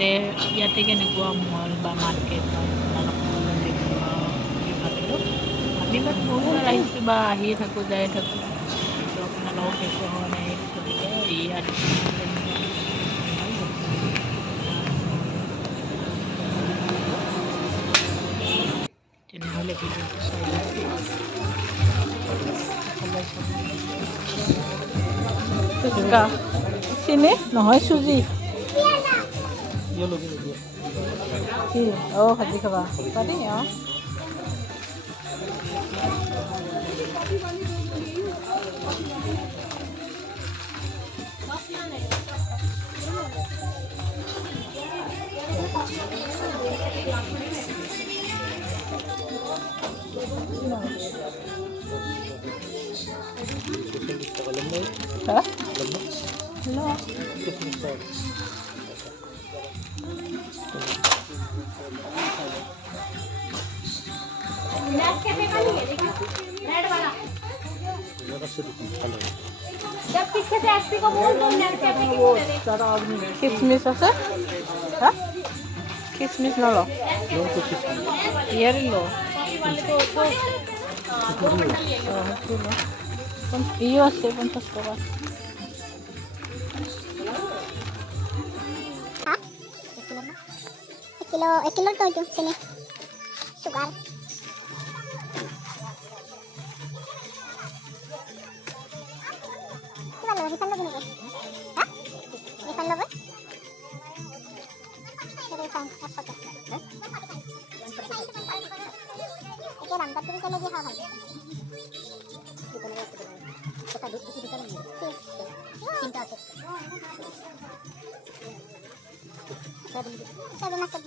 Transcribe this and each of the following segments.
ইয়াতে কেনেকুৱা মল বা মাৰ্কেট বা ভাবিলোঁ আমি বাৰু বহুতবাৰ আহিছোঁ বা আহিয়ে থাকোঁ যাই থাকোঁ আপোনালোকক শেষ হোৱা নাই গতিকে ইয়াত তেনেহ'লে ভিডিঅ'টো চাই চিনি নহয় চুজি অঁ ভাজি খাবা পাৰি অঁ किसमिस আছে হ্যাঁ किसमिस না লো ইয়ার লো ইও আছে 50 টাকা एक किलो तो जो चीनी शुगर कितना लो रिफाइंड लोगे हां रिफाइंड लोगे रिफाइंड आपका हां ये नाम का भी चले जी हां भाई पता दूध किसी दुकान में चिंता से सब ना सब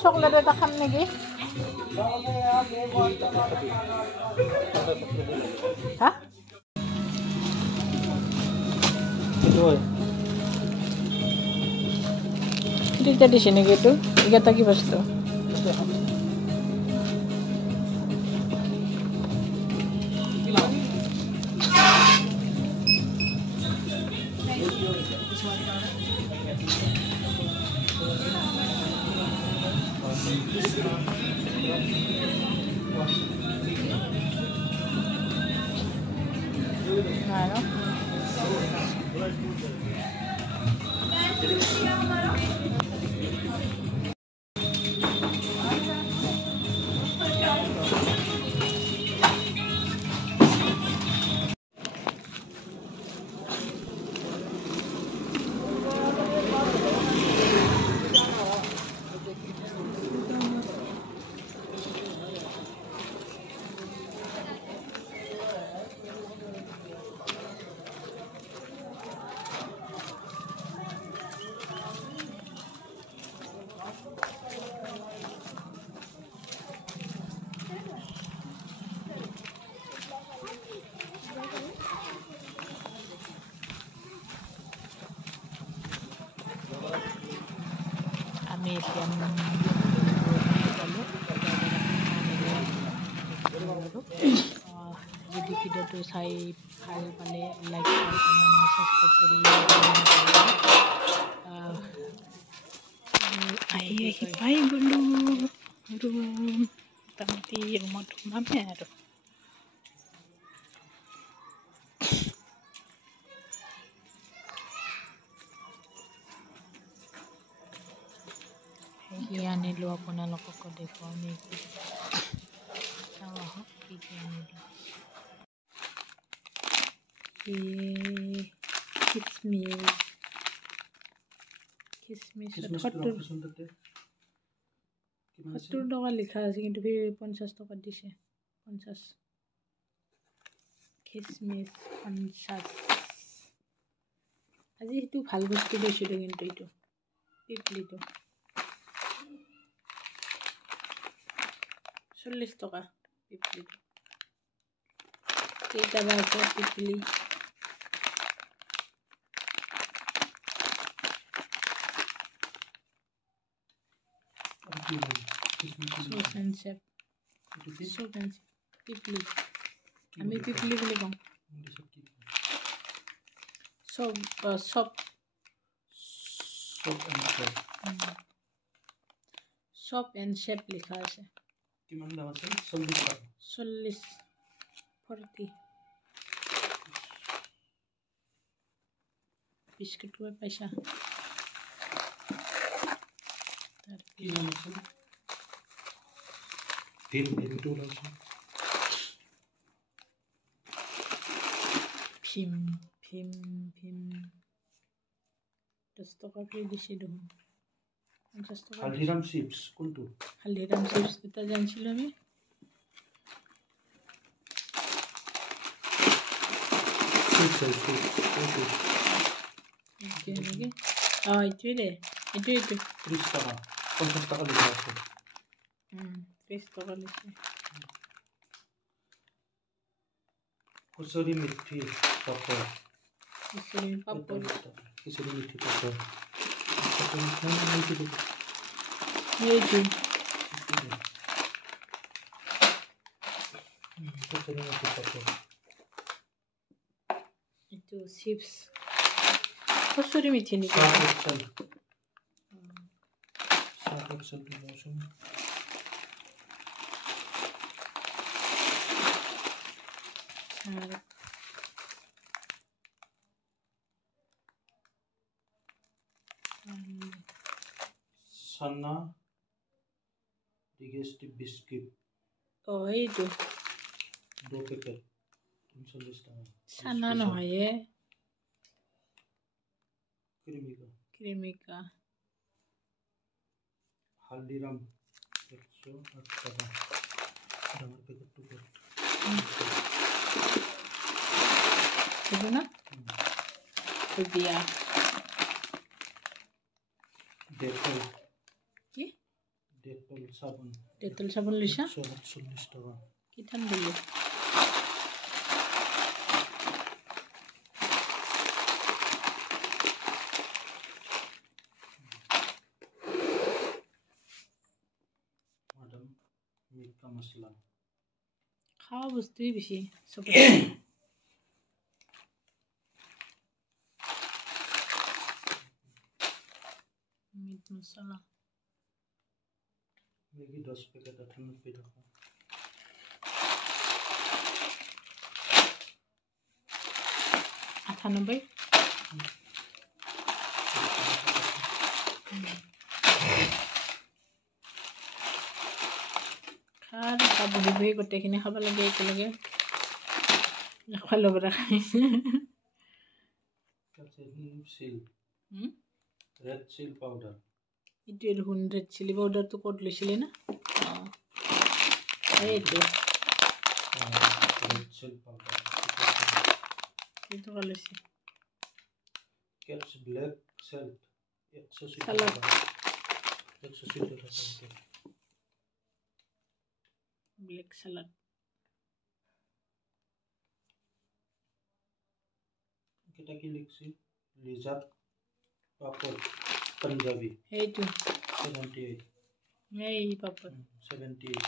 চকলেট এটা খাম নেকি হা দুইটা দিছে নেকি এইটো এইকেইটা কি বস্তু Claro. আমি এতিয়া যদি ভিডিঅ'টো চাই ভাল পালে লাইক ছাবস্ক্ৰাইব কৰি আহি পাই গ'লো মোটামুটি ৰুমত সোমামে আৰু কি আনিলোঁ আপোনালোককো দেখুৱাওঁ নেকি চাওঁ আহক কি আনিলোঁ কিচমিচ 70 টকা লিখা আছে কিন্তু 50 টকা দিছে 50 কিচমিচ 50 আজি সেইটো ভাল বস্তু লৈছিলো কিন্তু এইটো পিপলিটো 40 টকা পিপলিটো কেইটা বা আছে পিপলি পিপলি আমি পিপলি বুলি কওঁ চপ এণ্ড শেপ লিখা আছে কিমান দাম আছে 40 টকা 40 40 বিস্কুট কই পয়সা তার কি নাম আছে ভীম টু আছে ভীম 10 টকা করে দিছি দেখুন 50 টাকা হালদিরাম চিপস কোনটো হালদিরাম চিপস এটা জানছিল আমি এইটো 30 টাকা 50 টাকা লিখা আছে 30 টাকা লিখে কচুরি মিঠি পাপড় কচুরি মিঠি পাপড় itu chips kosuri mithi ni Sana digestive biscuit oh itu 2 packet 340 টাকা sana নহয় ক্রিমিকা হালদিরাম 108 টাকা আমার প্যাকেট টু itu na dia Dettol কি Dettol sabun লিসা 148 টাকা কি থান বলি madam meat ka masala খাওয়া বস্তুই বেশি সব মিট মশলা Maggi 10 पैकेट 98 টাকা 98 খাৰ খাব বহি গোটেইখিনি খাব লাগে একেলগে খালো বৰা খাই red seal powder itu দেখুন red chili powder তো কোট লৈছিলে না এইটো red seal powder এইটো কলৈছে caps black salt 180 Salad. টাকা 180 টাকা black salad এটা কি লিখছি লিজাত পাপড় পাঞ্জাবি এইটো 78 এই পাপড় 78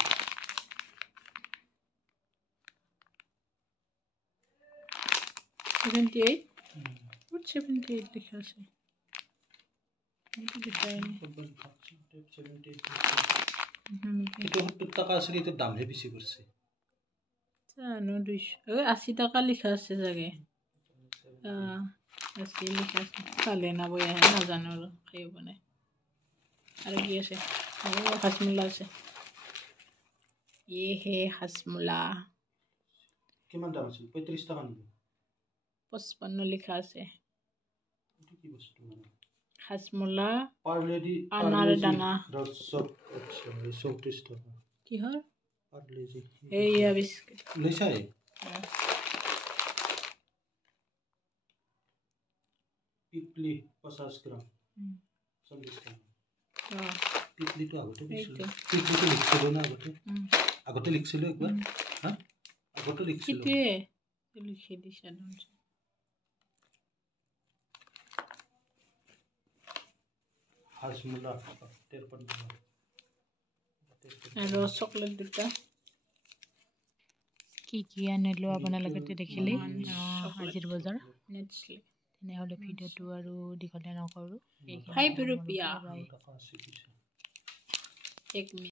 78 what 78 লেখা আছে এইটো দেখাই নাই 78 এটা 70 টাকা আছে এটা দামহে বেশি করছে জানো 280 টাকা লেখা আছে জাগে así লেখা আছে কালে না বই আহে না জানো খাইব নাই আর কি আছে হাসমুলা আছে ये है हसमुला কিমান দাম আছে 35 টাকা নিব 55 লিখা আছে এইটো কি বস্তু মানে হাজমোলা পাৰ্লেজি আনাৰ দানা ৰসক আচ্ছা 34 টকা কিহৰ পাৰ্লেজি এইয়া বিস্কুট লৈছাই পিপলি 50 গ্ৰাম 40 টকা পিপলিটো আগতে দিছিলো পিপলিটো লিখিছিলো না আগতে লিখিছিলো একবাৰ হা আগতে লিখিছিলো কিতে লিখি দিছা হাজমোলা 53 টকা আৰু চকলেট দুটা কি আনিলো আপোনালোকে দেখিলে আজিৰ বজাৰ নেটছলি তেনেহ'লে ভিডিঅ'টো আৰু দীঘলীয়া নকৰোঁ 5 रुपया 1 मिनट